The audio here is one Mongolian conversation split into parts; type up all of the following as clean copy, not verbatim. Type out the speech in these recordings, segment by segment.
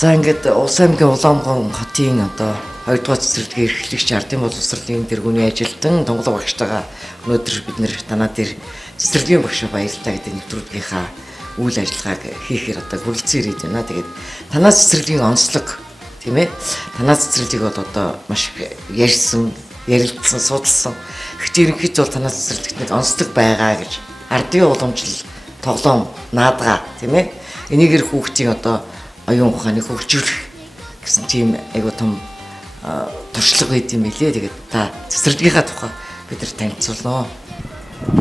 За ингээд Улс аймгийн Улаанбаатар хотын одоо 2-р цэцэрлэгийн эрхлэгч ардын боловсролын тэргүүний ажилтан Тонголоо багштайгаа өнөөдөр бид нэр танаа дээр цэцэрлэгийн багш баярлалаа гэдэг нэвтрүүлгийнхаа үйл ажиллагааг хийхээр одоо хүрэлцэн ирээд байна. Тэгээд танаа цэцэрлэгийн онцлог тийм ээ. Танаа цэцэрлэгийг бол одоо маш ярьсан, ярилцсан, судалсан. Гэхдээ ерөнхийдөө бол танаа цэцэрлэгт нэг онцлог байгаа гэж ардын уламжлал тоглоом наадгаа тийм ээ. Энийгээр хүүхдийн одоо оюун ухааныг хөгжүүлэх гэсэн тийм айгуу том туршлага байд юм билээ. Тэгээд та цэцэрлэгийнхаа тухай бид нар танилцуулнаа.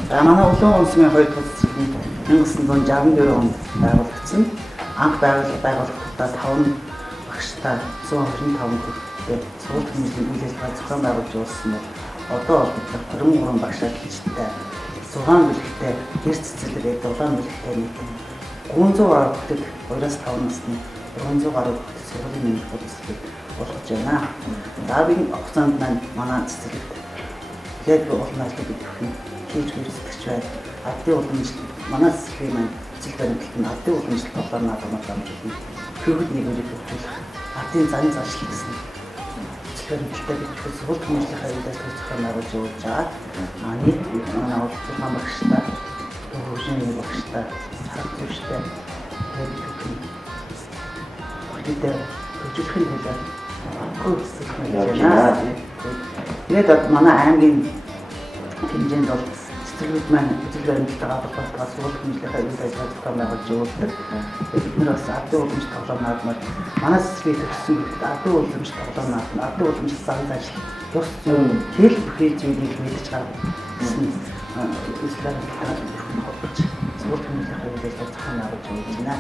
За манай Улаан улсын 2 дахь цэцэрлэг 1964 онд байгуулагдсан. Анх байгуулагдаад 5 багштай 125 хүүхэдтэй сургууль хэмжээний үйл ажиллагаа зохион байгуулж явуулсан бол одоо бол бид 23 багшаа хэлжтэй 6 бэлэгтэй гэр цэцэрлэгээ 7 бэлэгтэй нэг 300 гаруй хүүхэд 2-5 насны 300 гаруй хүүхэд сургуулийн нэмэлт цэцэрлэг болгож байна. За энэ хугацаанд манай цэцэрлэгт яг олон ажлыг өгөх хийж хэрэгжүүлж байна. Ардын уламжлал манай цэцэрлэгийн маань эцэг баримтлалт нь ардын уламжлалт тоглоомноо дамжуулан хүүхэд нэгүрийг хөгжүүлэх ардын зан заншил гэсэн эцэг баримтлалтай бичиж сургууль хүмүүжлийнхаа үйл ажиллагааг зохион байгуулж явуулж байгаа. Нийт манай улсын маань багштай хөгжмийн багштай харилцагчтай хүүхдэд хөгжүүлэхин хэлээр курсыг хийж байна. Тэгээд манай аймгийн хэмжээнд бол цэцэрлэгүүд маань эцэг баримтлалтаа холбоотой сургууль хэмжээний үйл ажиллагаа зохион байгуулж явуулдаг. Бид нар бас ардын уламжлалт тоглоомнууд манай цэцэрлэгийн төгссөн хүүхдэд ардын уламжлалт тоглоомнууд ардын уламжлалт зан заншил ёс зүйн хэл бүхий зүйлийг мэдж гаргах гэсэн эцэг баримтлалтаа холбож сургууль хэмжээний үйл ажиллагаа зохион байгуулж явуулж байна.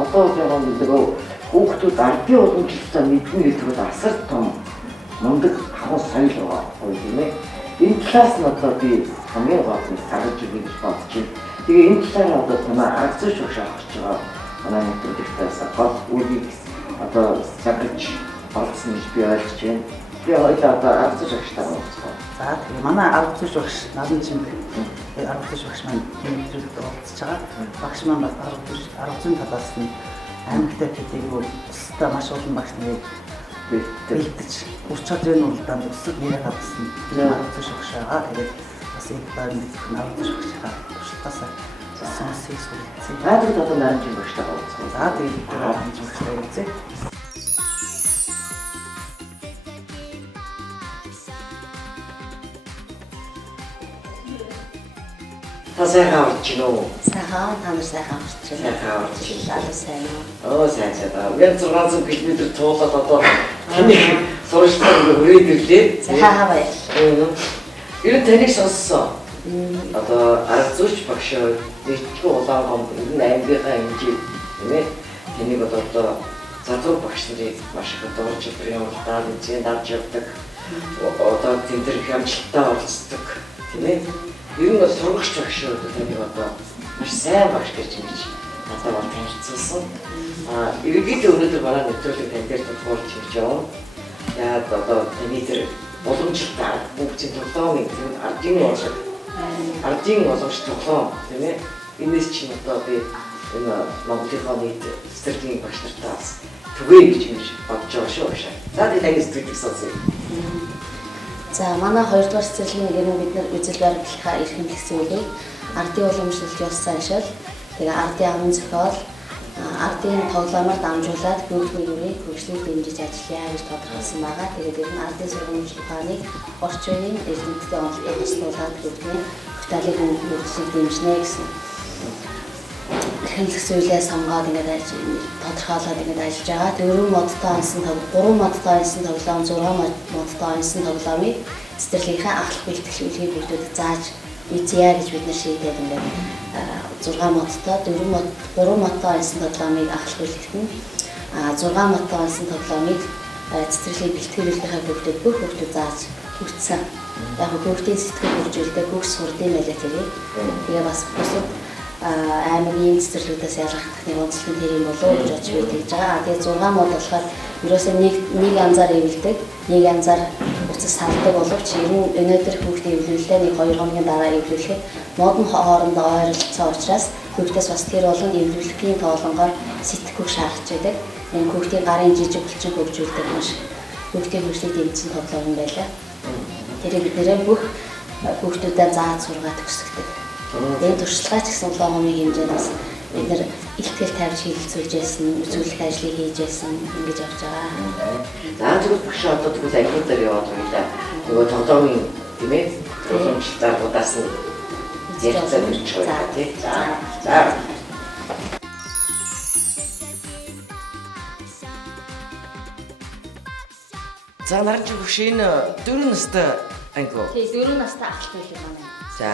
Одоо яг нөгөө хүүхдүүд ардын уламжлалтаа мэдгэн гэдэг бол асар том мундаг хавс соёл байгаа юм ээ. Энэ талаас нь одоо би хамгийн гол нь гаргаж ирэх гэж бодож байна. Тэгээ энэ талаар одоо танаа арга зүйч багш авах гэж байгаа манай нэвтрүүлэгтээс гол үрийг одоо загж олцсон гэж би ойлгож байна. Би хоёулаа одоо арга зүйч багштай уулзсан. За тэгээ манай арга зүйч багш Налан Чимэг арга зүйч багш маань нэвтрүүлэгт уулзж байгаа. Багш маань бас арга зүйн талаас нь аймагтай төдийгүй өсөлтөө маш олон багш нарыг бэлдэж урч чадрын уралдаанд өсөж нэрээ авсан арга зүйч багш байгаа. Тэгээд бас энэ байрны арга зүйч багшаа туршлагаас сонсыг сүлжээ. Наадад одоо Налан Чимэг багштай уулзсан. За тэгээд Налан Чимэг багштай уулзъя. Сайхан орж гинэ үү? Сайхан, та нар сайхан орж байна. Сайхан орж байна. Сайн уу? Оо сайн сайн. 1600 км туулаад одоо таны сурагчдаа хүрээд ирлээ. Сайхан баярлалаа. Ер нь таныг сонссон. Одоо арга зүйч багш нэгтгэн улаан гомд аймгийнхаа хэмжээ тийм ээ. Тэнийг одоо задуур багш нарыг маш их дурж чадрын уралдаанд үзэн давж явдаг. Одоо тэмдэг хямдтай оролцдог тийм ээ. Ер нь сурагч багш таныг одоо маш сайн багш гэж надад бол танилцуулсан. Ерөнхийдөө өнөөдөр манай нэвтрүүлэг тань дээр тодорхойлж хэлж яваа. Яг одоо таны тэр боломжтой бүгдийн тоглоомын тийм ардын боломж тоглоом тийм ээ. Энэс чинь одоо би энэ Монголынхаа нийт цэцэрлэгийн багш нартаа түгэе гэж бодож байгаа шүү багш. За тэгээд таны сэтгэлийг сонсъё. За манай 2 дугаар цэцэрлэгийн гэрэн бид нар үзэл баримтлахаа эрхэмлэгсэн үгийг ардын уламжлалт ёс заншил тэгээ ардын амын зохиол ардын тоглоомоор дамжуулаад хүүхдийн үрийг хөгжлийг дэмжиж ажиллая гэж тодорхойлсон байгаа. Тэгээд ер нь ардын сургамжлал ухааныг орчин үеийн эрдэмтдийн онцлог хослуулаад хүүхдийн бүтээлийг хөгжлийг дэмжинэ гэсэн эрхэмлэгсэн үйлээ сонгоод ингээд тодорхойлоод ингээд ажиллаж байгаа. 4 модтой онсон 3 модтой онсон тоглоом 6 модтой онсон тоглоомыг цэцэрлэгийнхаа ахлах бэлтгэлийг хүүхдүүдэд зааж үзье гэж бид нар шийдээд ингээд 6 модтой 3 модтой онсон тоглоомыг ахлах бэлтгэн 6 модтой онсон тоглоомыг цэцэрлэгийн бэлтгэлийнхаа хүүхдүүдэд бүх хүүхдүүд зааж үзсэн. Яг хүүхдийн сэтгэл хөгжүүлдэг бүх сурдын байлаа тэрийг. Тэгээ бас бусад аймгийн цэцэрлэгүүдээс ялгах нэг онцлог нь тэр юм болов уу гэж бодож байж байгаа. Тэгээ 6 мод болохоор ерөөсөө нэг янзаар эвлдэг, нэг янзаар уцас салдаг боловч ер нь өнөөдөр хүүхдийн эвлүүлэлээ нэг 2 хоногийн дараа эвлүүлэхэд мод нь хоорондоо ойролцоо учраас Хүүхдээс бас тэр болон эвлүүлэхийн тоглонгоор сэтгэхүйг шаардж байдаг. Энэ хүүхдийн гарын жижиг булчин хөгжүүлдэг маш хүүхдийн хөгжлийг дэмжсэн тоглоом байлаа. Тэрийг бид нэрээ бүх хүүхдүүдэд зааж сургаад төгсгдөг. Энэ туршлагаа ч гэсэн логомын хэмжээнд бас бид нэр ихтгэл тавьж хилцүүлж байсан, үзүүлэх ажлыг хийж байсан ингэж явж байгаа. За зөвхөн багш одоо тэгвэл ангиудаар яваад байгаа. Нөгөө тоглоомын тийм ээ уламжлалтаар удаас нь ярилцаад ирж байгаа тийм. За. За наран чи багш энэ 4 настай ангиу. Тийм 4 настай ахлах байл юм байна. За.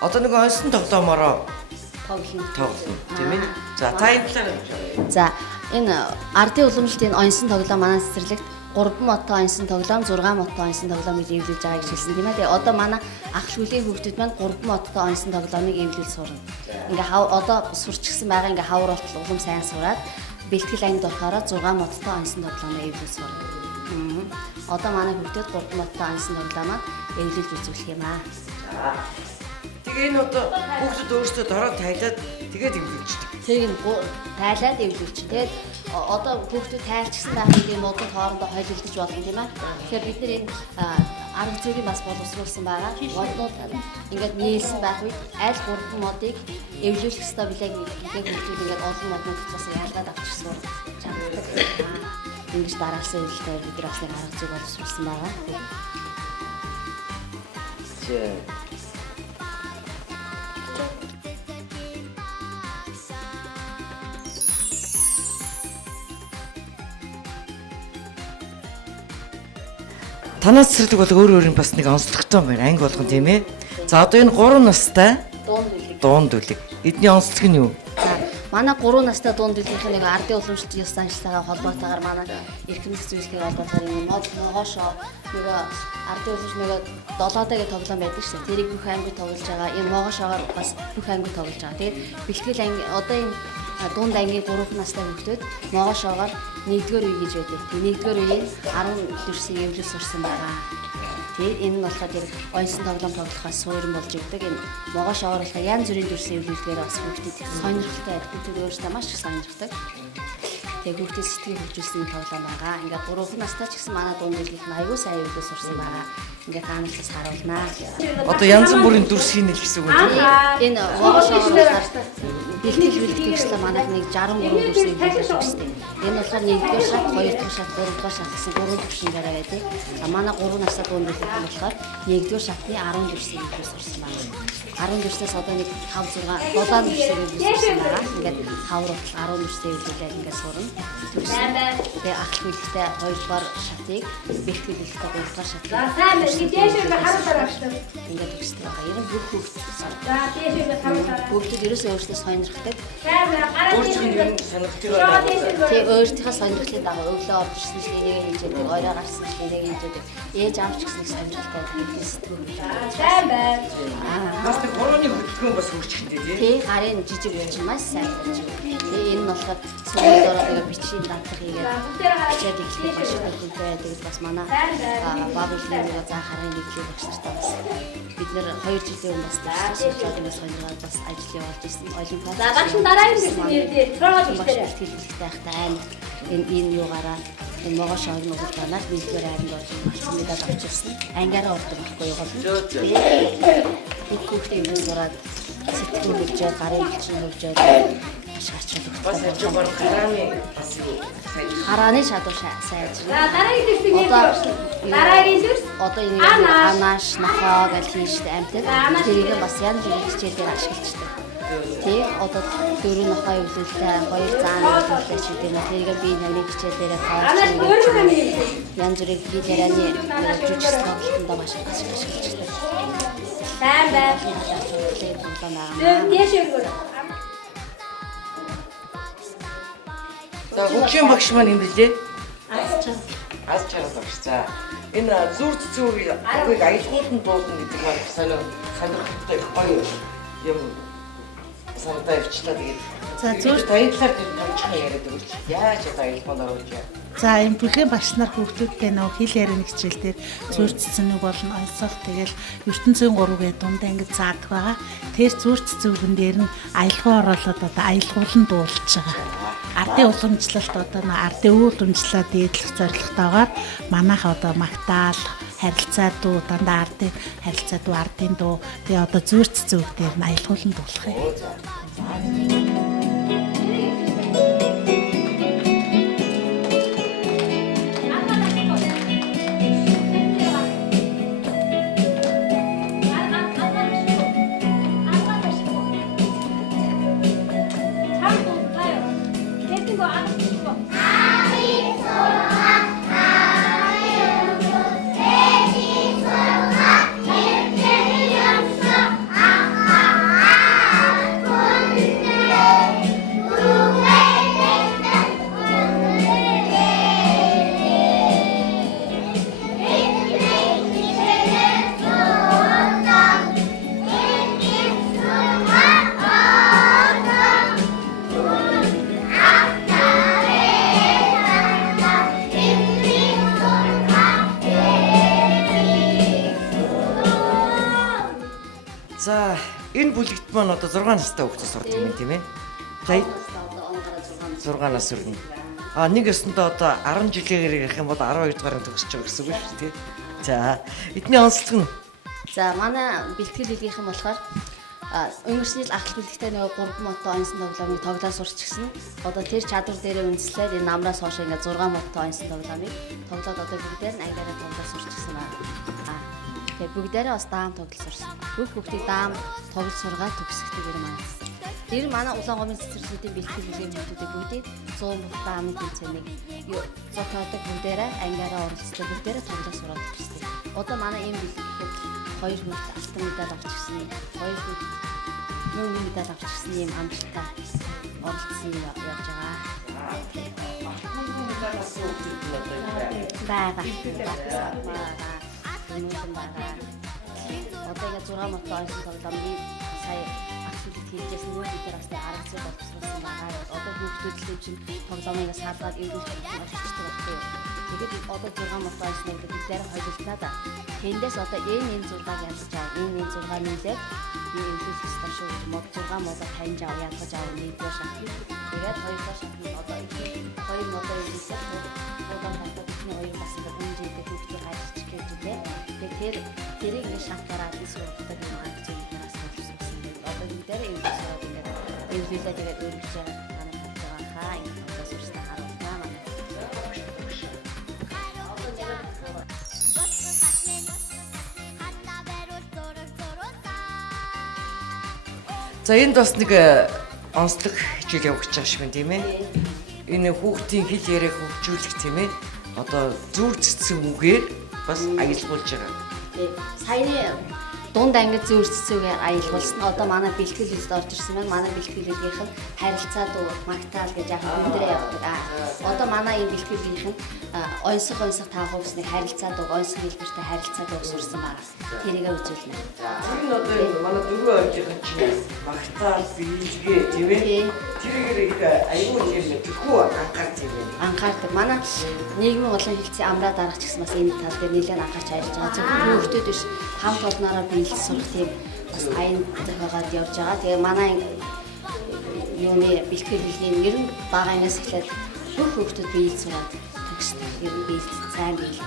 Одоо нэг онсон тоглоомороо тоглоно тийм ээ. За та энэ талаар хэлж байгаа. За энэ ардын уламжлалтын онсон тоглоом манай цэцэрлэгт 3 мото онсон тоглоом, 6 мото онсон тоглоомыг эвлүүлж байгаа гэж хэлсэн тийм ээ. Тэгээ одоо манай ах шүлийн хүүхдүүд маань 3 моттой онсон тоглоомыг эвлүүл сурна. Ингээ одоо сурчсан байгаа ингээ хавар болтол улам сайн сураад бэлтгэл ангид болохоор 6 моттой онсон тоглоомыг эвлүүл сурна. Одоо манай хүүхдүүд 3 моттой онсон тоглоомоо эвлүүлж үзүүлэх юм аа. За. Тэгээ энэ одоо хүүхдүүд өөрсдөө дороо тайлаад тэгээд эвлүүлждэг. Тэрийг тайлаад эвлүүлж. Тэгээд одоо хүүхдүүд тайлчсан байхад ийм модод хоорондоо хойлолдож болно тийм ээ. Тэгэхээр бид нэр энэ арга зүйрийг бас боловсруулсан байгаа. Моднууд ингээд нийлсэн байх үед аль 3 модыг эвлүүлэх ёстой билээ гэдэг хүүхдүүд ингээд олон моднууд учраас яалгаад авчихсан. Ингэж дараалсан үйлдэлээр бид нар бас нэг арга зүй боловсруулсан байгаа. Танаас цэцэрлэг бол өөр бас нэг онцлогтой байна. Анги болгон тийм ээ. За одоо энэ 3 настай дунд үлэг. Эдний онцлог нь юу? За манай 3 настай дунд үлгийнх нэг ардын уламжлалт ёс заншлаагаа холбоотойгоор манай эрхэмлэх зүйлсийн холбоотойгоор юм могоошоо нэг ардын уламжлалт нэг долоодаа гэж тоглоом байдаг шээ. Тэрийг бүх ангид тоглож байгаа. Энэ могоошоогоор бас бүх ангид тоглож байгаа. Тэгээд бэлтгэл анги одоо энэ дунд ангийн 3 настай хүүхдүүд могоошоогоор 1-р үе гэж байдаг. Тэгээ 1-р үеийг 10 дөрсийн эвлэл сурсан байгаа. Тэгээд энэ нь болохоор яг онсон тоглоом тоглохоос суурин болж өгдөг. Энэ могоошоогоор болохоор янз бүрийн дөрсийн эвлэлгээр бас хүүхдэд сонирхолтой байдаг. Хүүхдүүд өөрсдөө маш их сонирхдаг. Тэгээ хүүхдийн сэтгэлийг хөгжүүлсэн тоглоом байгаа. Ингээд 3 настай ч гэсэн манай дунд үлгийнх нь аягүй сайн эвлэл сурсан байгаа. Ингээд таанаас харуулнаа. Одоо янз бүрийн дүрс хийнэ л гэсэн үг үү? Энэ могоошоогоор бэлтгэл гэхлээр манайх нэг 63 дүрсийг хэлж өгстэй. Энэ болохоор 1-р шат, 2-р шат, 3-р шат гэсэн 3 дүрсийн дараа байдаг. А манай 3 настай дунд үлгийнх нь болохоор 1-р шатны 10 дүрсийг хэлж сурсан байна. 10 дүрсээс одоо нэг 5 6 7 дүрсийг хэлж сурсан байна. Ингээд хавар болтол 10 дүрсийг хэлээд ингээд сурна. Тэгээ ахлах үлгтэй 2-р шатыг бэлтгэл үлгтэй 3-р шатыг. За сайн байна. Дээшээ харуулаарай багш. Ингээд өгсдөг байгаа. Ер нь бүх хүүхд. За дээшээ харуулаарай. Хүүхдүүд ерөөсөө өөрсдөө сонирхдаг. Сайн байна. Гараа Өөрсдөө сонирхтойгоо Тэгээ өөрсдийнхээ сонирхлын дагуу өглөө орж ирсэн чинь энийг хийж яадаг, орой гарсан чинь энийг хийж яадаг. Ээж аав ч гэсэн сонирхолтой байдаг сэтгүүл. сайн байна. бас нэг хорооны хөдөлгөөн бас хөгжихдээ тийм. Тэг гарын жижиг бүчин маш сайн болж байна. Тэгээ энэ нь болохоор сүүлийн дөрөв бичгийн дадлага хийгээд бичээд ихтэй маш их төлөвлөлт байдаг. Бас манай баг үлгэрийн заах харын нэгдлийг багш нартаа бас бид нэр 2 жилийн өмнө бас судлаад энэ сонирхоод бас ажил явуулж ирсэн. Олимпиад. За багш дараагийн гэсэн нэрдээ трогоод бичээрэй. Хэлбэлтэй байхдаа амар энэ юугаараа энэ могоошоог нь өгч банаад 1-р айранд болж малцсан медаль авчихсан. Ангиараа ордог байхгүй юу болно. Бүх хүүхдээ юм сураад сэтгэл хөгжөөд гарын булчин хөгжөөд шаачрал Бас яг баг харааны бас юу харааны шадуу сайж. За дараагийн гэсэн нэрдээ. Дараагийн зүрс. Одоо энэ анааш нохоо гэж хийжтэй амттай. Тэрийг бас янз бүрийн хичээлээр ашиглаждаг. Тэг одоо 4 нохоо эвлүүлээ, 2 заан эвлүүлээ ч гэдэг нь тэрийг би нарийн хичээлээр Анааш өөрөө юм. янз бүрийн би тарианы жүжиг тоглолтонд маш их ашиглаждаг. Сайн байна. Дээшээ өгөөрэй. За хөгжим багш маань юм билээ. Аз чараад багш. За энэ зүр цэцүүрийг аялгууд нь дуулна гэдэг маань сонирхолтой их гоё юм. Сантай явчлаа тэгээд За зүгээр баярлалаар томчхон яриад өгөөч. Яаж одоо аялалганд оруулж яа. За энэ бүлгийн багш нар хүүхдүүдтэй нөө хэл ярианы хичээл дээр зүүр цэцэнийг болон онцлог тэгэл ертөнцийн 3 гээ дундаа ингэ заадаг байгаа. Тэр зүүр цэцүүгэн дээр нь аялгаа оруулаад одоо аялгуулан дуулж байгаа. Ардын уламжлалт одоо ардын үйл уламжлалаа дээдлэх зорилготойгоор манайх одоо магтаал харилцаа дуу дандаа ардын харилцаа дуу ардын дуу тэгээ одоо зүүр цэцүүг дээр нь аялгуулан дуулах юм. За энэ бүлэгт маань одоо 6 настай хүүхдүүд сурдаг юм тийм ээ. За 6 нас хүрнэ. Нэг өсөндөө одоо 10 жилээр ярих юм бол 12 дугаар төгсөж байгаа гэсэн үг шүү дээ. За эдний онцлог нь. За манай бэлтгэл хэлгийнхэн болохоор өнгөрсөн жил ахлах бэлтгэл нэг 3 мотоо онсон тоглоомыг тоглоод сурчихсан. Одоо тэр чадвар дээрээ үндэслээд энэ намраас хойш ингээд 6 мотоо онсон тоглоомыг тоглоод одоо бүгдээр нь ангиараа тоглоод сурчихсан байна. Тэгээ бүгдээрээ бас даам тоглол сурсан. Бүх хүүхдийг даам тоглол сургаад төгсгөхтэйгээр маань. Тэр манай Улаангомын цэцэрлэгүүдийн бэлтгэл бүлгийн хүүхдүүдийг бүгдийг 100 бүх даамын тэмцээнийг зохиодог бүгдээрээ ангиараа оролцдог бүгдээрээ тоглол сураад төгсдөг. Одоо манай ийм бэлтгэл гэхэд 2 хүүхд алтан медаль авчихсан. 2 хүүхд мөнгөний медаль авчихсан ийм амжилттай оролцсон явж байгаа. Бага. Өнөөдөр байгаа. Одоо яг 6 мотоо онсон тоглоомыг сая активит хийжсэн нөгөө дээр бас арга зүй боловсруулсан байгаа. Одоо хүүхдүүд чинь тоглоомыг саалгаад эргүүлж болчихдог байхгүй юу. Тэгээд одоо 6 мотоо онсон бүгдээр хойлолтаад тэндээс одоо энэ 6-аг ялгаж аваа. Энэ 6 нийлээд эргүүлэх ёстой шүү. Мод 6 мотоо таньж аваа ялгаж аваа нийлээ шахах. Тэгээд хоёрдоо шахах одоо 2 мотоо эргүүлсэн. Одоо батны хоёр бас ингэ үнжийдээ хүүхдүүд хайрч гэж үлээ. Тэгэхээр тэрийг нэг шантараад эсвэл юм акцент нараас болчихсон. Одоо энэ дээр энэ зүйл ингээд эвлүүлээ тэгээд өөрчлөж байгаа хаа ингэ одоо сурсан харуултаа манай. За энд бас нэг онцлог хичээл явуулж байгаа шиг байна тийм ээ. Энэ хүүхдийн хэл яриаг хөгжүүлэх тийм ээ. Одоо зүүр цэцэн үгээр бас аялгуулж байгаа. Саяны дунд ангид зүүр цэцүүгээр аялгуулсан. Одоо манай бэлтгэл хэлд орж ирсэн байна. Манай бэлтгэл хэлийнх нь харилцаа дуу, магтаал гэж яг бүгдээрээ явдаг. Одоо манай энэ бэлтгэл хэлийнх нь онцох тав хувьсны харилцаа дуу, онцох хэлбэртэй харилцаа дуу сурсан байна. Тэрийгээ үзүүлнэ. Тэр нь одоо манай дөрвөн орж байгаа чинь магтаал, биелгээ тийм ээ. Тэрийг их аюул юм тэрхүү анхаарч юм. Анхаардаг. Манай нийгмийн улаан хэлцээ амраа дарагч гэсэн бас энэ тал дээр нэлээд анхаарч ажиллаж байгаа. Зөвхөн хүүхдүүд биш хамт олнороо биелж сурах тийм бас аян зохиогоод явж байгаа. Тэгээ манай юуны бэлтгэл хэлний ер нь бага ангиас эхлээд бүх хүүхдүүд биелж сураад төгсдөг. Ер нь биелж сайн биелж.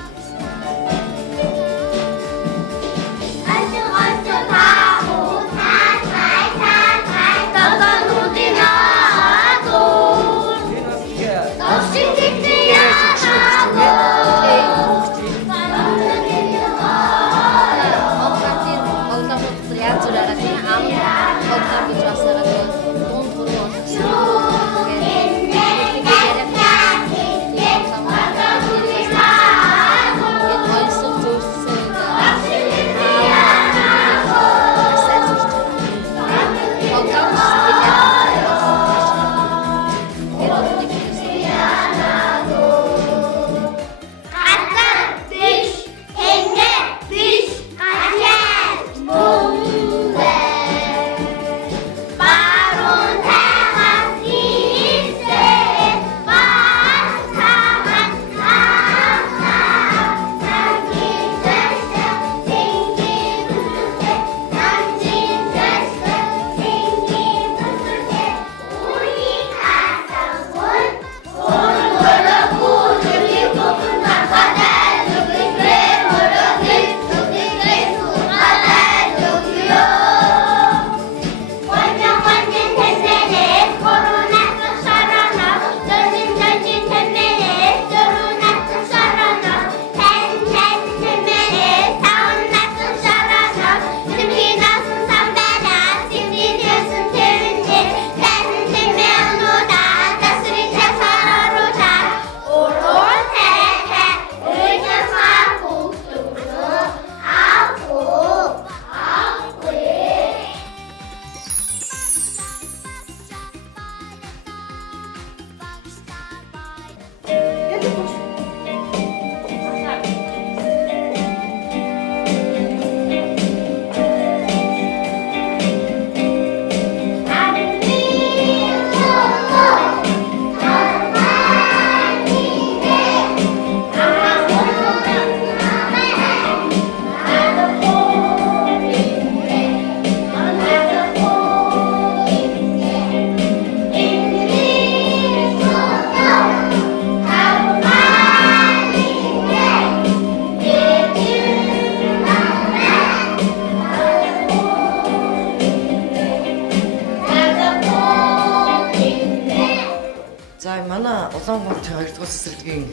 манай Улаанбаатарын 2 дугаар цэцэрлэгийн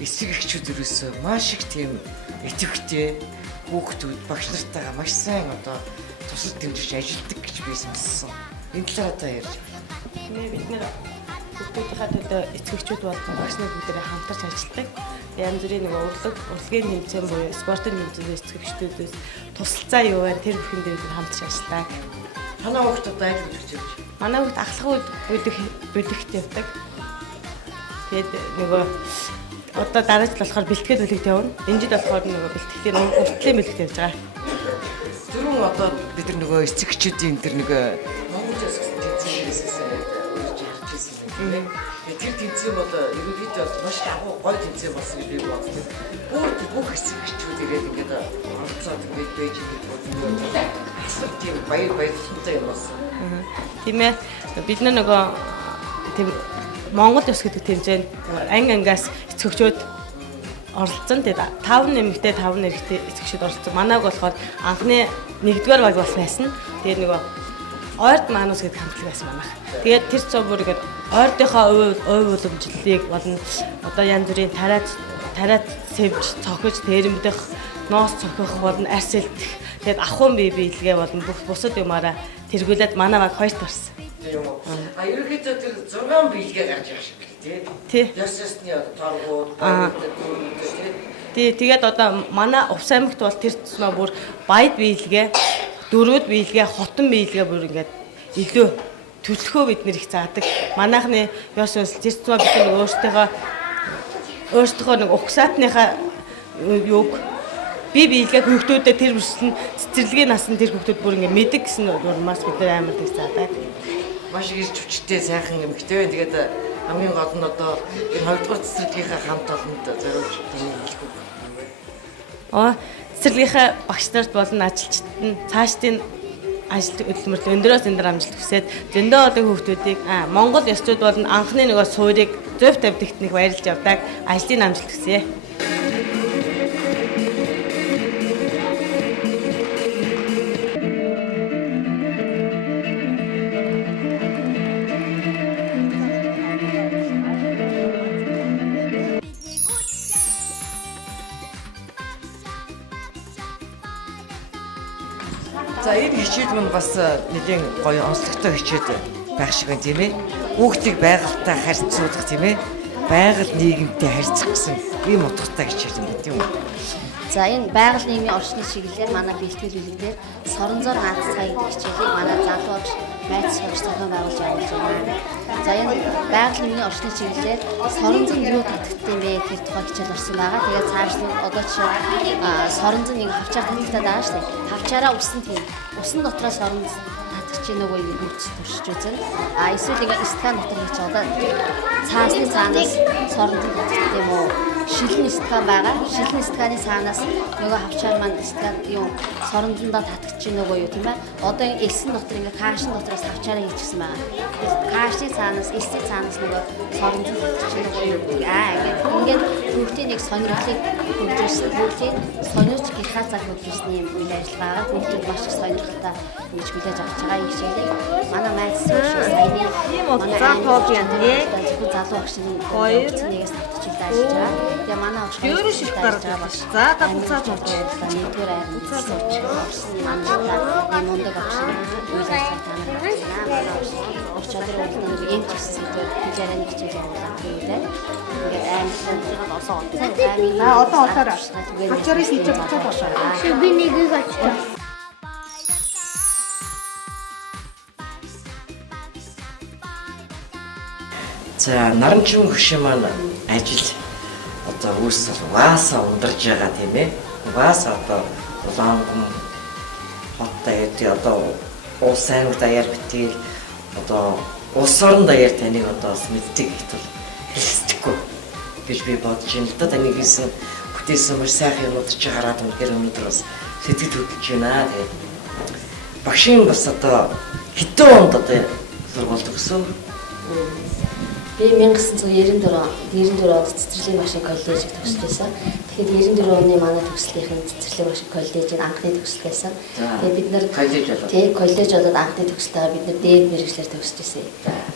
эцэг эхчүүд ерөөсөө маш их тийм идэвхтэй хүүхдүүд багш нартайгаа маш сайн одоо тусал дэмжиж ажилладаг гэж би сонссон. Энэ талаар одоо ярьж байна. Бид нэр хүүхдүүдийнхээ төлөө эцэгчүүд болон багш нар бүгдээ хамтарч ажилладаг. Янз бүрийн нэг урлагийн тэмцээн буюу спортын тэмцээний эцэгчдүүдээс тусалцаа юу вэ? Тэр бүхэн дээр хамтарч ажилладаг. Танай хүүхдүүд айлд гэж хэлж байна. Манай хүүхд ахлах үед бүдэгт явдаг. Тэгээд нөгөө одоо дараач болохоор бэлтгэл бүлэгт явна. Энэ жил болохоор нөгөө бэлтгэлийн уртлын бүлэгт явж байгаа. Түрүүн одоо бид нар нөгөө эцэгчүүдийн тэр нэг Монгол тэмцээнээс үрж харж ирсэн юм. Тэр тэмцээн бол ерөнхийдөө маш агуу гой тэмцээн болсон гэж би боддог. Бүх эцэгчүүд ирээд ингээд оролцоод ингээд байж байгаа асар тийм баярлалтай юм болсон. Тийм ээ. Бид нөгөө тийм Монгол ус гэдэг тэмцээнд ангиас эцэгчүүд оролцсон. Тэгээд 5 нэмэгтэй 5 нэрэгтэй эцэгчүүд оролцсон. Манайг болохоор анхны 1-р баг бас байсан. Тэгээд нөгөө ойрд маанус гэдэг хамтлаг байсан манайх. Тэгээд тэр цоо бүр ингээд ойрдынхоо ой уламжлалыг болон одоо янз бүрийн тариад сэвж цохиж тэрэмдэх ноос цохих болон арс элдэх тэгээд ахуйн бие биелгээ болон бүх бусад юмараа тэргүүлээд манай баг хоёрт орсон. А ерөнхийдөө тэр 6 биелгээ гарч явах шиг тий. Ясны торгууд тий. Тэгээд одоо манай Увс аймагт бол тэр туснаа бүр баяд биелгээ, дөрвөд биелгээ, хотон биелгээ бүр ингээд илүү төлөхөө бид нэр их заадаг. Манайхны ёс өнсөл тэр туснаа бид нэг өөрсдийнхөө нэг угсаатныхаа юуг би биелгээ хүүхдүүдэд тэр бүсэлн цэцэрлэгийн насны тэр хүүхдүүд бүр ингээд мэддэг гэсэн урмаас бид нар амар их заадаг. Маш их ирж хүчтэй сайхан эмэгтэй байна. Тэгээд хамгийн гол нь одоо энэ 2 дугаар цэцэрлэгийнхаа хамт олонд зориулж хэлэх үг. Цэцэрлэгийнхаа багш нарт болон ажилчид нь цаашдын ажил хөдөлмөрлөл өндөрөөс өндөр амжилт хүсээд зөндөө олон хүүхдүүдийг Монгол ёсчууд болон анхны нөгөө суурийг зөв тавьдагт нэг баярлж явдаг. Ажлын амжилт хүсье. За энэ хичээл мань бас нэгэн гоё онцлогтой хичээл байх шиг байна тийм ээ. Хүүхдийг байгальтай харьцуулах тийм ээ. Байгаль нийгэмтэй харьцах гэсэн ийм утгатай хичээл юм тийм үү? За энэ байгаль нийгмийн орчны чиглэлээр манай бэлтгэл бүлэгдээ соронзоор гааццай гэдэг хичээлийг манай залуу багш Майц багш зохион байгуулж явуулж байна. За энэ байгаль нийгмийн орчны чиглэлээр соронзон юу татгдсан бэ гэх тухай хичээл орсон байгаа. Тэгээд цаашлаад одоо жишээ соронзон нэг хавчаар татгатаад байгаа шүү дээ. Хавчаараа усан тийм. Усан дотроос соронз татгч нөгөө юм хөвч туршиж үзэн. Эсвэл ингээ стакан дотор хийж одоо цаасны цаанаас соронзон татгдаг юм уу? Шилэн стакан байгаа. Шилэн стаканы цаанаас нөгөө хавчаар маань стакан юу соронзондоо татгч нөгөө юу тийм ээ. Одоо элсэн дотор ингээ каашин дотроос хавчаараа хийчихсэн байгаа. Каашны цаанаас элсний цаанаас нөгөө соронзон татгч нөгөө юу ингээд хүүхдийн нэг сонирхлыг хөгжүүлсэн. Хүүхдийн сониуч гихаа цаг хөгжүүлсний юм үйл ажиллагаа хүүхдүүд маш их сонирхолтой ингэж хүлээж авч байгаа юм шиг. Манай Майц саяны ийм утгаар хоб юм тий. Залуу багшийн нэгээс татчих ажиллаж байгаа. Тэгээ манай багш Өөрөө шилх гаргаж байгаа багш. За гадууцааж болоо. Нэгдүгээр аймаг уцаар багшийн амжилттай мундаг багш үйл ажиллагаа манай очоод ирсэн юм чигсэн зүйл хичээлээ хичээж явуулсан гэдэг. Ингээд аймагт олон одоо олоорой. Хавчаарыг хийж болчиход болоо. Би нэгийг очсон. За наранчин хөшөө маань ажил одоо үүс угаасаа ундарж байгаа тийм ээ. Угаасаа одоо Улаангум хоттой одоо улс аймаг даяар битгэл одоо улс орон даяар таныг одоо бас мэддэг гэтэл хэлцдэггүй гэж би бодож байна. Одоо таны хийсэн бүтээсэн маш сайхан юмуд чи хараад үнэхээр өнөөдөр бас сэтгэл хөдлөж байна. Тэгээд багшийн бас одоо хэдэн онд одоо сургууль төгсөв? Би 1994 онд цэцэрлэгийн машин коллежийг төгсөжсэн. Тэгэхээр 94 оны манай төгслөгийн цэцэрлэгийн машин коллежийн анхны төгсөл байсан. Тэгээд бид нар коллеж болоод анхны төгсөлтөөр бид нар дээд мэргэжлэр төгсөжсэн.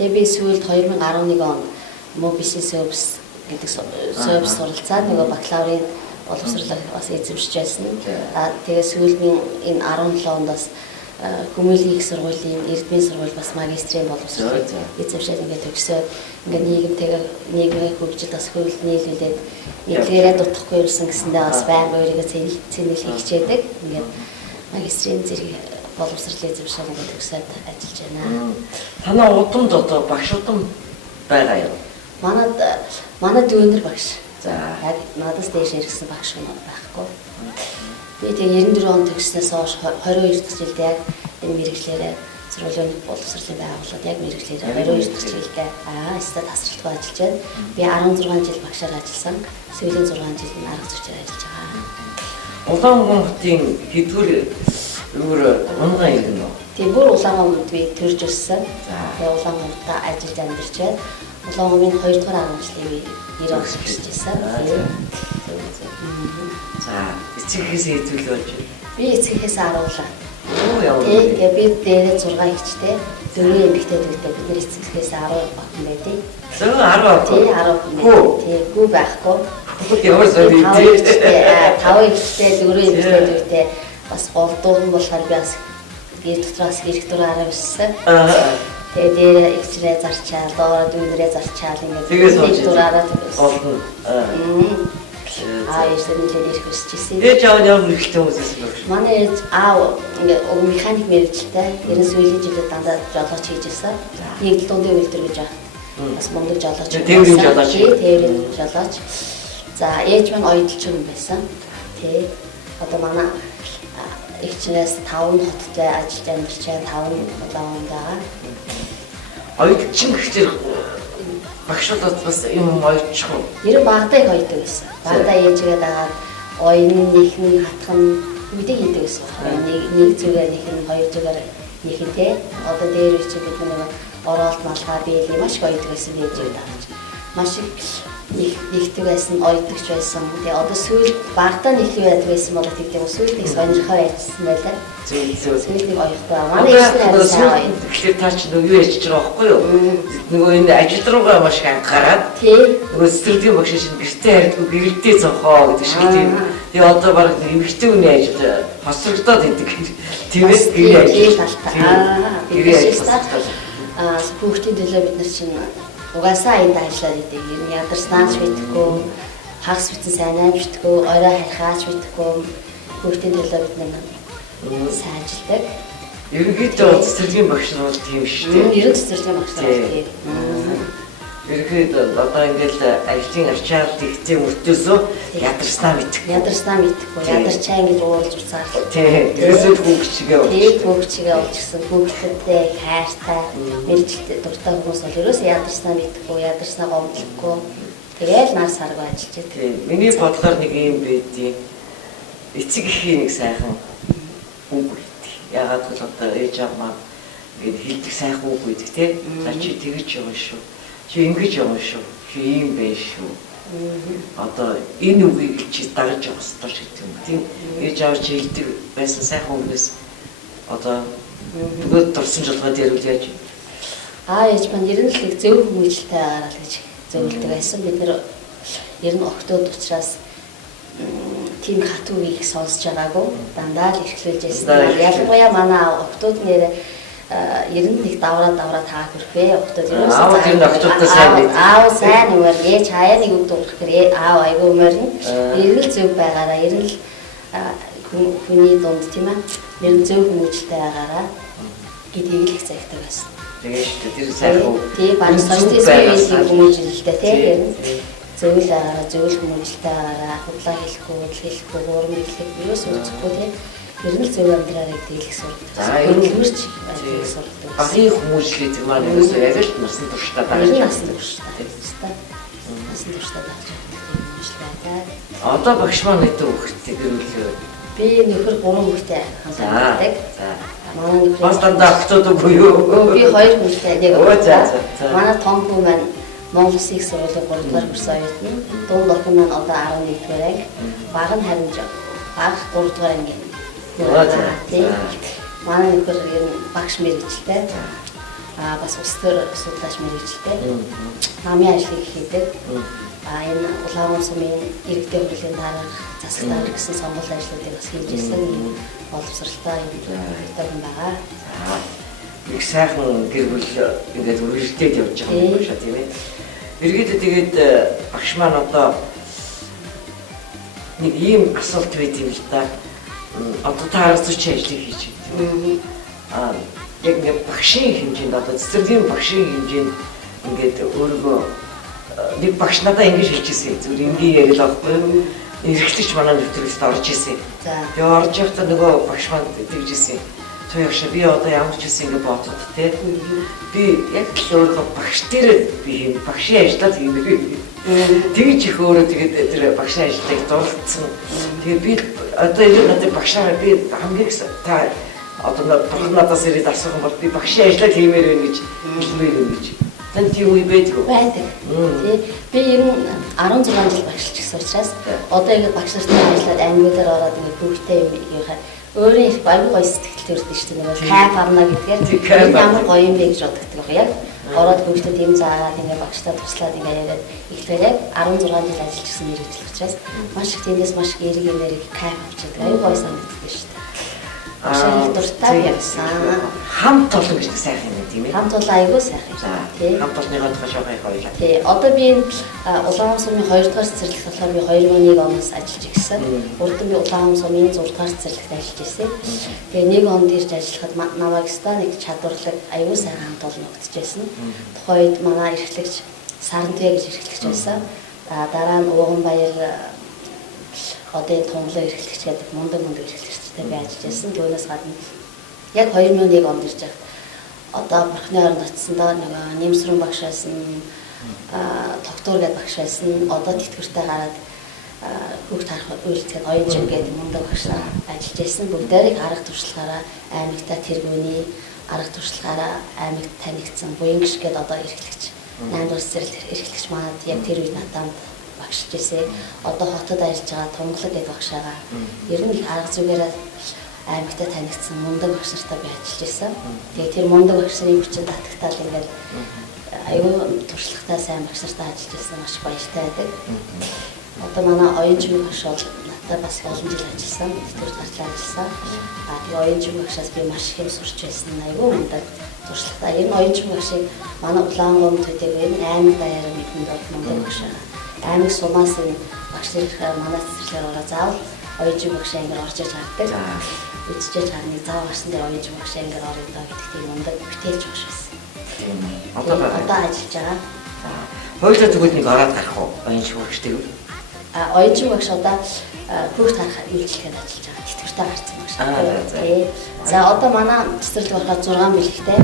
Тэгээд би сүүлд 2011 онд мобиси service гэдэг service суралцаад нөгөө бакалаврын боловсролыг бас эзэмшиж байсан. Тэгээ сүүлийн энэ 17 онд бас Хүмүүлийн их сургуулийн эрдмийн сургууль бас магистрийн боловсролыг эзэмшээд ингээд төгсөөд ингээд нийгмийн хөгжид бас хөвөлд нийлүүлээд эдгээрээ дутахгүй юмсан гэсэндээ бас байнга өөрийгөө цэнэглэх хичээдэг. Ингээд магистрийн зэрэг боловсролыг эзэмшээд ингээд төгсөөд ажиллаж байна. Танаа удамд одоо багш удам байгаа юу? Манай дүүнэр багш. За яг надаас дээш ирсэн багш юм байхгүй. Би тэгээ 94 он төгснөөс хойш 22 дахь жилд яг энэ мэрэгчлэрээ сургуулийн боловсролын байгууллагад яг мэрэгчлэрээ 22 дахь жилдээ стад тасралтгүй ажиллаж байна. Би 16 жил багшаар ажилласан. Сүүлийн 6 жил арга зүйчээр ажиллаж байгаа. Улаанбаатарын хэдгээр өөр унган ирнэ үү? Тийм бүр Улаанбаатарт би төрж өссөн. Тэгээ Улаанбаатарт ажиллаж амьдарч байна. Улаанбаатарын 2 дугаар ангиллыг би 90 он шигшиж байсан. За эцэгээс хэдүүл болж байна. Би эцэгээс аруулаа. Оо яа. Тэгээ би дээрээ 6 ихчтэй 4 эмэгтэй дүүтэй бид нэр эцэгээс 10 батан байдیں۔ Зөв 10. Тий 10. Тий гүү байхгүй. Яваасаа тий 5 ихчтэй 4 эмэгтэй дүүтэй бас голдуун болохоор би бас гэр дотроос ирэх дураараа өссөн. Тэгээ дээр ихчрээ зарчаал, доороо дүүнэрээ зарчаал ингээд дураараа голдуун. Яасан нэлээд ирэх өсчихсэн. Ээж аав нь ямар хэрэгтэй хүмүүс байсан бэ? Манай ээж аав ингээ механик мэргэжилтэй. Ерөн сүүлийн жилд дандаа жолооч хийж ирсэн. Нэг л дундын үйлдвэр гэж байна. Бас мундаг жолооч. Тээврийн жолооч. Тээврийн жолооч. За ээж маань оюуталч юм байсан. Тэ. Одоо манай ихчнээс 5 хоттой ажиллаж амьдарч байгаа 5 улаан байгаа. Оюуталч гэхэлэр багшлаад бас юм оюутчих уу? Ер нь багтаа их оюутдаг байсан. Багтаа ээжгээ дагаад оюун нэхэн хатхан үдээ хийдэг байсан. Нэг зүгээр нэхэн хоёр зүгээр нэхэн те. Одоо дээр үчи бид нэг оролт малгай биелээ маш их оюутдаг байсан ээжгээ дааж. Маш их нэгдэг байсан, оюутагч байсан. Тэгээ одоо сүүл багтаа нэхий байдаг байсан бол тэгдэг сүүл нэг сонирхоо байсан байлаа. Зөв. Сүүл нэг оюутгаа. Манай ээжтэй сайн. Тэгэхээр та ч нөгөө юу ярьж байгаа байхгүй юу? Нөгөө энэ ажил руугаа маш их анхаарад. Тий. Нөгөө студийн багш шиг гэртээ харьдаг гэрэлтэй цонхоо гэдэг шиг тийм. Тэгээ одоо баг нэг эмэгтэй хүний ажил хосрогдоод идэг. Тийм ээ гэрээ ажил. Гэрээ ажил. Хүүхдийн төлөө бид нар чинь угаасаа энд ажиллаад идэг. Ер нь ядарснаач мэдхгүй, хагас битэн сайн амжтгүй, орой харихаач мэдхгүй. Хүүхдийн төлөө бид нар сайн ажилдаг. Ерөнхийдөө цэцэрлэгийн багш нар бол тийм шүү дээ. Ерөн цэцэрлэгийн багш нар тийм. Ерөнхийдөө одоо ингээл ажлын ачаалт ихтэй мөртөөсөө ядарснаа мэдхгүй. Ядарчаа ингэж уурж уцаар. Тийм. Тэрсэд хүүхчигээ болж. Тийм хүүхчигээ олжсэн хүүхдэдээ хайртай мэрэгчлээ дуртай хүмүүс бол ерөөсөө ядарснаа мэдхгүй, ядарснаа гомдлохгүй. Тэгээл нар сарга ажиллаж байдаг. Тийм. Миний бодлоор нэг юм байдیں۔ Эцэг эхийн нэг сайхан үг байдаг. Ягаад гэвэл одоо ээж аав маань ингээд хэлдэг сайхан үг байдаг тийм. За чи тэгэж яваа шүү. Чи ингэж яваа шүү. Чи ийм байж шүү. Одоо энэ үгийг чи дагаж явах ёстой ч гэдэг юм тийм. Ээж аав чи хэлдэг байсан сайхан үгнээс одоо нөгөө дурсан жолгоо дээр үл яаж ээж маань ер нь л зөв хүмүүжлтэй агаал гэж зөвлөдөг байсан. Бид нэр ер нь октод учраас тийм хат үгийг сонсож байгаагүй дандаа л эрхлүүлж байсан. Ялангуяа манай октод нэр ер нь нэг давраа таа хөрхөө октод ер нь аав сайн юмэр ээж хаяа нэг үг дуурах гэрээ аав айгүй мөрн ер нь зөв байгаараа ер нь хүний дунд тийм ээ ер нь зөв хүмүүжлтэй байгаараа гэдгийг л их заягдаг байсан. тэгээд тэр сайхан тийм баг социализмын хүмүүжлэлтэй тийм зөвл агаараа зөвл хүмүүжлтэй агаараа худлаа хэлэхгүй хэлэхгүй гурван хэлэх юус үзэхгүй тийм ер нь зөв амьдраараа гэдгийг л сурдаг. Өргөлмөрч гэдгийг сурдаг. Багын хүмүүжлээ тэр маань ерөөсөө яг л насан туршдаа дагаж насан туршдаа дагаж хүмүүжлээ. Одоо багш маань хэдэн хүүхэдтэй гэрүүлээ? Би нөхөр 3 хүүхэдтэй хамтдаг. Манай нөхөр бас дандаа октод үгүй юу? Би 2 хүүхэдтэй нэг өгсөн. Манай том хүү маань Монгол Улсын их сургуулийн 3 дугаар курс оюутан. Дунд охин маань одоо 11 дугаар анги. Баг нь харин баг 3 дугаар анги. Манай нөхөр ер нь багш мэргэжилтэй. бас ус төр судлаач мэргэжилтэй. Намын ажлыг хийдэг. Энэ улаан сумын иргэдэд хөрлийн дарга засаг гэсэн сонгуул ажлуудыг бас хийж ирсэн боловсралтай юм байгаа. Их сайхан гэр бүл ингээд үргэлжлээд явж байгаа юм шиг тийм ээ. Иргэдэд тэгээд багш маань одоо нэг ийм асуулт байт юм л да. Одоо та 10 ажлыг хийж байгаа. Яг ингээд багшийн хэмжээнд одоо цэцэрлэгийн багшийн хэмжээнд ингээд өөрийгөө нэг багш надад ингэж хэлчихсэн. Зүгээр ингийн яг л аахгүй. Эрхлэгч манай нэвтрүүлэгт орж исэн. Тэгээ орж явахдаа нөгөө багш маань тэгжсэн. Той яваш би одоо ямар ч үсэн ингэ бодод те. Би яг л өөрөө багш дээр би юм багшийн ажиллаад хиймээр. Тэгж их өөрөө тэгээд тэр багшийн ажилтныг дурдсан. Тэгээ би одоо энэ надад багшаа би хамгийн та одоо надаас ирээд асуух юм бол би багшийн ажиллаад хиймээр байна гэж хэлмээр юм гэж. Танд юу байдаг? Байдаг. Би ер нь 16 жил багшилж гисэн учраас одоо ингэ багш нартай ажиллаад ангиудаар ороод ингэ бүгдээ юм яхаа өөрөө их баян гоё сэтгэл төрдөг шүү дээ. Нөгөө кайф авна гэдгээр ямар гоё юм бэ гэж боддог байгаа яг. Ороод бүгдээ тийм заагаад ингэ багштай туслаад ингэ яриад ихлээр яг 16 жил ажиллаж гисэн мэргэжил учраас маш их тэндээс маш их эрг энерги кайф авчихдаг. Аюу гоё санагддаг шүү дээ. Ашиг дуртай байсан. Хамт олон гэж сайхан юм тийм ээ. Хамт олон аягүй сайхан. Тийм. Хамт олонныгоо тохиолгоо хоёлаа. Тийм. Одоо би энэ улаан сумын 2 дугаар цэцэрлэг болохоор би 2001 оноос ажиллаж ирсэн. Урдан би улаан сумын 6 дугаар цэцэрлэгт ажиллаж ирсэн. Тэгээ нэг онд ирж ажиллахад намайг станик чадварлаг аягүй сайхан хамт олон өгдөжсэн. Тухайд манай эрхлэгч Сарантвэ гэж эрхлэгч байсан. Дараа нь Ууган баяр одоо энэ тунгалаг эрхлэгч гэдэг мундаг эрхлэгч би ажиллаж байсан. Түүнээс гадна яг 2001 онд ирж байгаа. Одоо бурхны орнд очсондоо нэг нэмсрэн багш байсан, доктор гэдэг багш байсан. Одоо тэтгэвртэй гараад хүүхд харах үйлчлэхэд оюутан гэдэг мундаг багш ажиллаж байсан. Бүгдээрийг арга туршлагаараа аймагтаа тэргүүний арга туршлагаараа аймагт танигдсан буянгш гэдэг одоо эрхлэгч 8 дугаар цэцэрлэг эрхлэгч манад яг тэр үед надад багшиж ирсэн. Одоо хотод ажиллаж байгаа тунгалаг гэдэг багшаага ер нь их арга зүгээрээ аймагтаа танигдсан мундаг багш нартай би ажиллаж ирсэн. Тэгээ тэр мундаг багш нарын хүчин татагтаал ингээд аюу туршлагатай сайн багш нартай ажиллаж ирсэн маш баяртай байдаг. Одоо манай оюутан багш бол надад бас олон жил ажилласан, тэр гартлаа ажилласан. Тэгээ оюутан багшаас би маш их юм сурч байсан. Аюу мундаг туршлагатай. Энэ оюутан багшийг манай Улаангом төдийгүй аймаг даяараа мэдэн мундаг багш. Аймаг сумаас багш нарын манай цэцэрлэгээр ороо заавал оюутан багшаа ингээд орж иж хардаг. Үдчиж харны зав гарсан дээр оюутан багшаа ингээд орё даа гэдэг тийм мундаг бүтээлч багш байсан. Одоо ажиллаж байгаа. Хоёулаа тэгвэл нэг ороод гарах уу? Оюутан багш тийм. Оюутан багш одоо хүүхд харах үйлчлэгээд ажиллаж байгаа. Тэтгэвртэй гарсан багш. Тий. За одоо манай цэцэрлэг болохоор 6 бэлэгтэй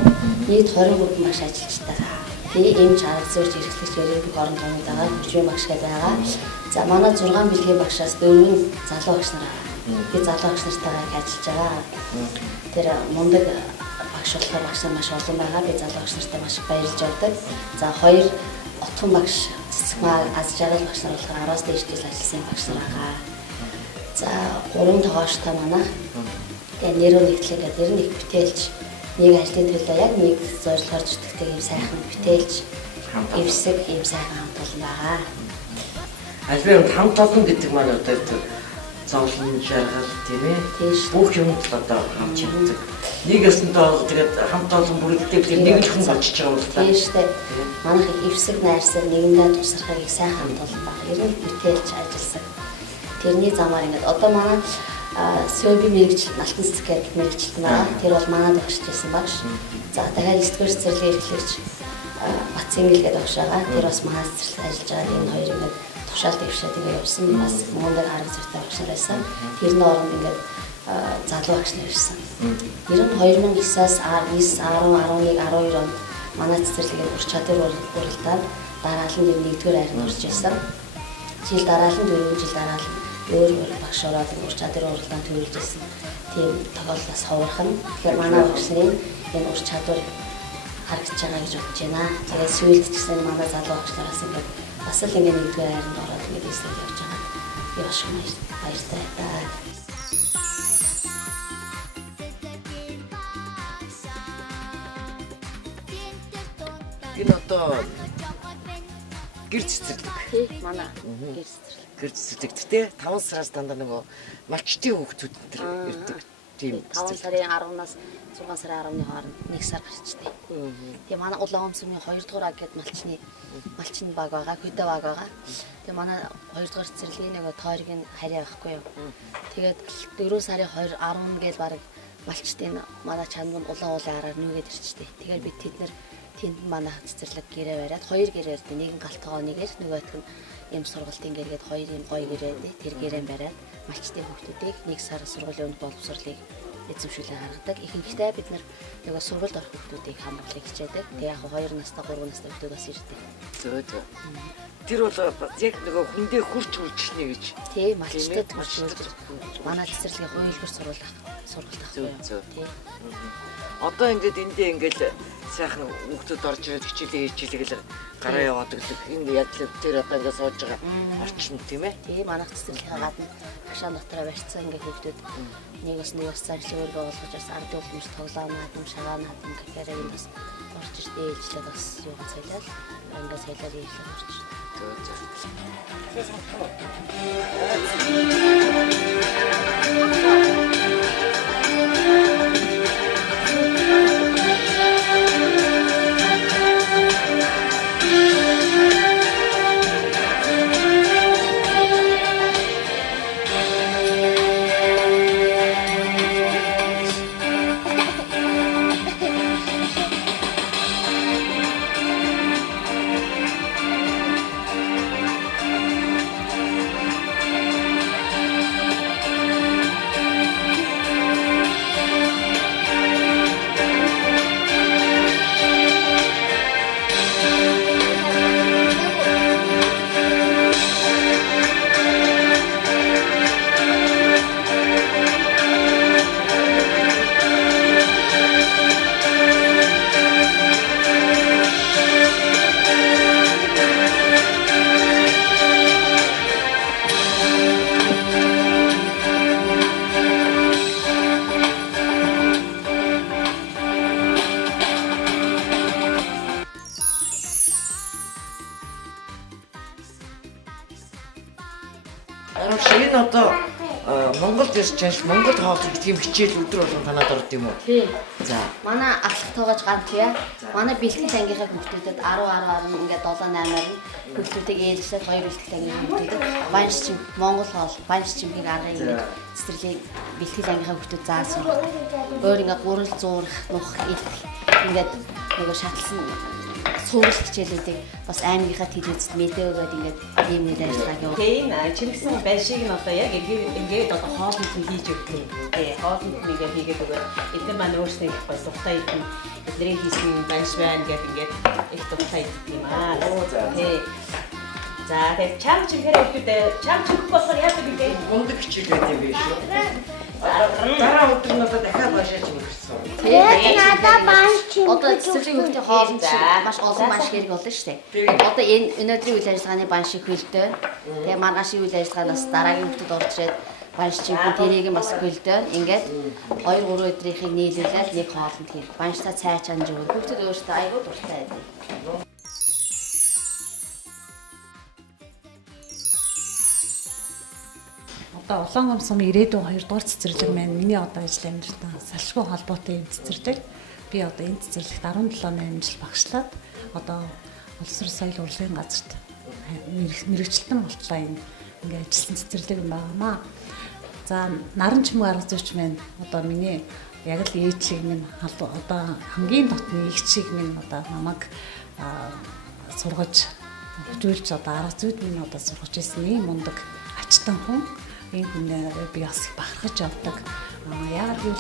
нийт 23 багш ажиллаж байгаа. Тэгээ эмч арга зүйрч эрхлэгч ерөнхий орон томд байгаа хүчмийн багш гэдэг байгаа. За манай 6 бэлгийн багшаас 4 залуу багш нар байгаа. Би залуу багш нартайгаа ажиллаж байгаа. Тэр мундаг багш болохоор багш нар маш олон байгаа. Би залуу багш нартай маш баярлж явдаг. За 2 отхон багш цэцгмаа аз жаргал багш нар болохоор 10-аас дээш жил ажилласан багш нар байгаа. За 3 тоогооштой манай. Тэгээ нэрөө нэгтлэг гэдэг ер нь их бүтээлч нэг ажлын төлөө яг нэг зорилгоор зүтгэдэг юм сайхан бүтээлч эвсэг юм сайхан хамт олон байгаа. Альберт хамт олон гэдэг маань одоо зовлон жаргал тийм ээ. Бүх юмд одоо хамт явдаг. Нэг ясантаа тэгээд хамт олон бүрэлдэхүүн тэр нэг л хүн болчихж байгаа юм байна. Тийм шүү дээ. Манайх их эвсэг найрсаг нэгэндээ тусрахыг их сайхан хамт олон байгаа. Ер нь бүтээлч ажилласан. Тэрний замаар ингээд одоо манай Сөби мэрэгчлэл алтан цэцэг гэдэг мэрэгчлэл байна. Тэр бол манад багшиж байсан багш. За дахиад 9-р цэцэрлэгийн эрхлэгч Бацэнгэл гэдэг багш байгаа. Тэр бас манад цэцэрлэгт ажиллаж байгаа. Энэ хоёр ингээд тушаал дэвшээд ингээд явсан. Бас мундаг арга зүйтэй багш нар байсан. Тэрний оронд ингээд залуу багш нар ирсэн. Ер нь 2009-аас 9, 10, 11, 12 онд манад цэцэрлэгийн ур чадвар уралдаанд дараалал 1-р хайранд орж ирсэн. Жил дараалал 4 жил дараалал өөр багш ороод ур чадвар уралдаанд төрүүлжсэн. Тийм тохиолдлоос ховорхон. Тэгэхээр манай багшны энэ ур чадвар харагдаж байгаа гэж бодож байна. Тэгээд сүүлд ч гэсэн манай залуу багш нараас ингээд бас л ингээд 1-р хайранд ороод ингээд эсрэг явж байгаа. Би маш их баяртай байна. Энэ одоо гэр цэцэрлэг. Тий, манай гэр цэцэрлэг. Гэр цэцэрлэг тий 5 сараас дандаа нөгөө малчтын хүүхдүүд тэр ирдэг. Тийм 5 сарын 10-наас 6 сарын 10-ны хооронд 1 сар гарчтэй. Тэгээ манай улаан өмсөмний 2 дугаар аг гэдэг малчны баг байгаа, хөдөө баг байгаа. Тэгээ манай 2 дугаар цэцэрлэгийн нөгөө тойрог нь харьяа байхгүй юу. Тэгээд 4 сарын 10 гээл баг малчтын манай чанмын улаан уулын араар нүгээд ирчтэй. Тэгээд бид тэд нар тэнд манай цэцэрлэг гэрээ бариад 2 гэрээ барьдаг. Нэг нь галтгоо нэгээр нөгөөх нь юм сургалтын гэргээд 2 юм гоё гэрээ тэр гэрээ бариад малчтын хүүхдүүдийг 1 сар сургуулийн өмнө боловсролыг эзэмшүүлээ гаргадаг. Ихэнхдээ бид нар нөгөө сургуульд орох хүүхдүүдийг хамгаалахыг хичээдэг. Тэгээ яг 2 настай 3 настай хүүхдүүд бас ирдэг. Зөө. Тэр бол яг нөгөө хүндээ хурч үржихнэ гэж. Тий, малчтад хурч үржих. Манай цэцэрлэгийн хувилбар сургалт ахгүй юу. Тий. Одоо ингээд эндээ ингээд сайхан хүүхдүүд орж ирээд хичээлээ гараа яваад өглөг. Энд яг л тэр одоо ингээд сууж байгаа орчин тийм ээ. Тий, манай цэцэрлэгийн гадна хашаа дотроо барьцсан ингээд хүүхдүүд нэг бас цааш өөр байгууллагаас ард улмж тоглоомнаа, шагаанаа, кафеэрэг нь бас орж ирдээ ээлжлээд бас юу цайлал ингээд цайлал ийлээ орж ирдээ. Энэ одоо Монголд ирж чанш Монгол хоолны тийм хичээл өдөр болгон танад орд юм уу? Тий. За. Манай ахлах тоогож гантья. Манай бэлтгэл ангийнхаа хүүхдүүдэд 10 ингээд 7-8-аар нь хүүхдүүдийг ээлжлээд 2 бэлтгэл ангийн хүүхдүүдэд баншчин Монгол хоол, баншчимгийн аргыг ингээд цэцэрлэгийн бэлтгэл ангийнхаа хүүхдүүд заасан. Өөр ингээд гурал зуурах, нух, идэх ингээд нөгөө шатлсан сурал хичээлүүдийг бас аймгийнхаа телевизэд мэдээгээд ингээд ийм нэр ажиллагааг явуулдаг. Тийм чимгсэн байшиг нь одоо яг ингээд одоо хоолнд нь хийж өгдөг. Хоолнд нь ингээд хийгээд өгөө. Эдгээр маань өөрсдөө их гоё дуртай идэх эдний хийсэн банш байна гэдэг ингээд их дуртай идэх юм аа. Тий. За тэгээд чам чимхээр өгдөө чам чимх болохоор яадаг вэ? Гундаг хичээлээд юм биш үү? Дараа өдөр нь одоо дахиад башаач юм гэсэн. Тэгээд надаа банш чим. Одоо цэцэрлэгийн хүүхдийн хоолнд маш олон банш хэрэг болно шүү дээ. Одоо энэ өнөөдрийн үйл ажиллагааны банш их хөлдөө. Тэгээд маргаашийн үйл ажиллагаанаас дараагийн хүүхдүүд орж ирээд банш чимхэн тэрийг нь бас хөлдөө. Ингээд 2-3 өдрийнхийг нийлүүлээд нэг хоолнд хийх. Банштай цай чанж өгөх. Хүүхдүүд өөрсдөө аягүй дуртай байдаг. Одоо улаан гомсом ирээдүйн 2 дугаар цэцэрлэг маань миний одоо ажил амьдралтай салшгүй холбоотой юм цэцэрлэг. Би одоо энэ цэцэрлэгт 17-8 жил багшлаад одоо улс орон соёл урлагийн газарт мэргэжилтэн болтлоо энэ ингээд ажилласан цэцэрлэг юм байнамаа. За наран чимэг арга зүйч маань одоо миний яг л ээж шиг минь одоо хамгийн дотны их шиг минь одоо намайг сургаж хөгжүүлж одоо арга зүйд минь одоо сургаж ирсэн ийм мундаг ачтан хүн. Энэ хүнээр би бас бахархаж явдаг. Яг л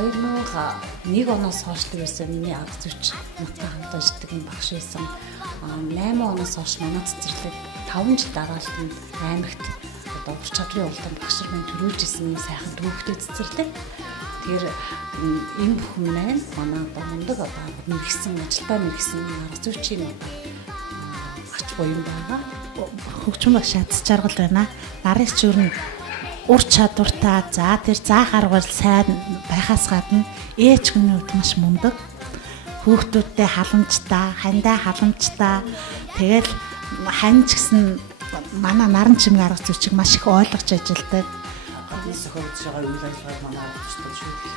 2001 оноос хойш тэрээсээ миний арга зүйч надтай хамт ажилладаг юм багш байсан. 8 оноос хойш манай цэцэрлэг 5 жил дараалт нь аймагт одоо ур чадрын улаан багшар маань төрүүлж исэн юм сайхан төвөгтэй цэцэрлэг. Тэгэхээр энэ бүхэн маань манай одоо мундаг одоо мэргэсэн ажилдаа мэргэсэн арга зүйчийн ач буян байгаа. Хөгжим багш шатс жаргал байна. Нарын чөрн ур чадвартай. За тэр заах арга сайн байхаас гадна ээж хүний хувьд маш мундаг. хүүхдүүдтэй халамжтай, хандаа халамжтай. Тэгэл хань ч гэсэн манай наран чимэг арга зүйчийг маш их ойлгож ажилладаг. Гадны сохиогдож байгаа үйл ажиллагааг манай аргачлалууд шүүх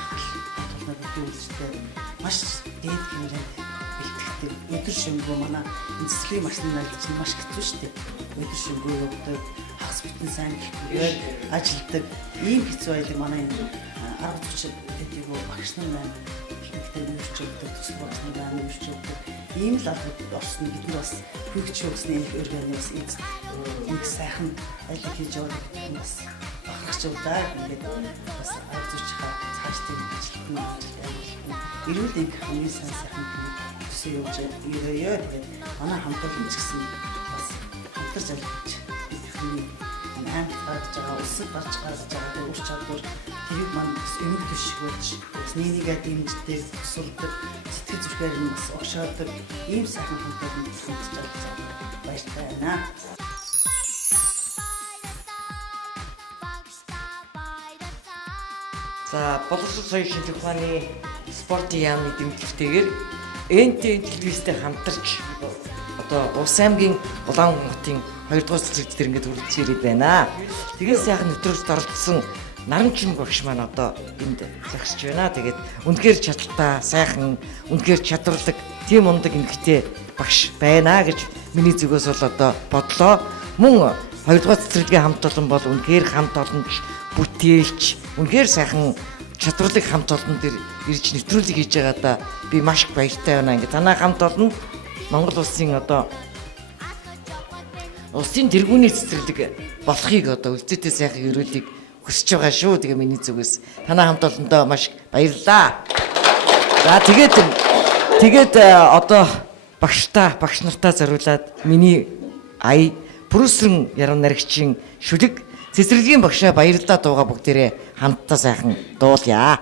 төлөвлөлттэй маш дээд хэмжээнд бэлтгэдэг. Өдөр шөнөгүй манай эцэцлийн машины найдаж маш хэцүү шүү дээ. Өдөр шөнөгүй явдаг, хагас бүтэн сайн гэхээр ажилладаг. Ийм хэцүү байдаг манай арга зүйч гэдэг багш нар байна. Ихэнхдээ нүүрч өгдөг, төсөл багш нар байна, нүүрч өгдөг. Ийм л албад орсон бид нар бас хөгч өгсний органиас нэг сайхан ажил хийж яваад бас бахархаж удаа ингээд бас арга зүйчийнхаа цааш тийм ажилтнаа эрүүл энх хамгийн сайхан төсөө явж ирээё. Тэгээд манай хамтлагч гэсэн бас хамтарч ажиллаж бидний амт гарч байгаа, өсөж гарч байгаа ур чадвар тэрийг маань эмэг төшиг болж нeenийгээ дэмждэг, тусалдаг, сэтгэл зүрхээр нь бас огшоодог ийм сайхан хамтлагч хамтарч ажиллаж баяртай байна. За боловсрол соёлын шинжлэх ухааны спортын яамны дэмжлэгтэйгээр НТ телевизтэй хамтарч одоо Улс аймгийн Улаанбаатарын 2 дугаар цэцэрлэг дээр ингээд үргэлж ирээд байна. Тэгээд сайхан нэвтрүүлэгт оролцсон наран чимэг багш маань одоо энд загсаж байна. Тэгээд үнэхээр чадaltaа, сайхан, үнэхээр чадварлаг, тийм ундаг эмэгтэй багш байна гэж миний зүгээс бол одоо бодлоо. Мөн 2 дугаар цэцэрлэгийн хамт олон бол үнэхээр хамт олонч, бүтээлч, үнэхээр сайхан чадварлаг хамт олон дээр ирж нэвтрүүлэг хийж байгаадаа би маш их баяртай байна. Ингээд танай хамт олон Монгол улсын одоо улсын тэргүүний цэцэрлэг болохыг одоо үлдээтэй сайхан өрөөлийг хүсэж байгаа шүү. Тэгээ миний зүгээс танай хамт олондоо маш баярлалаа. За тэгээд одоо багш нартаа зориулаад миний ая Бүрүсрэн яруу найрагчийн шүлэг цэцэрлэгийн багшаа баярлалаа дуугаа бүгдээрээ хамтдаа сайхан дуулъя.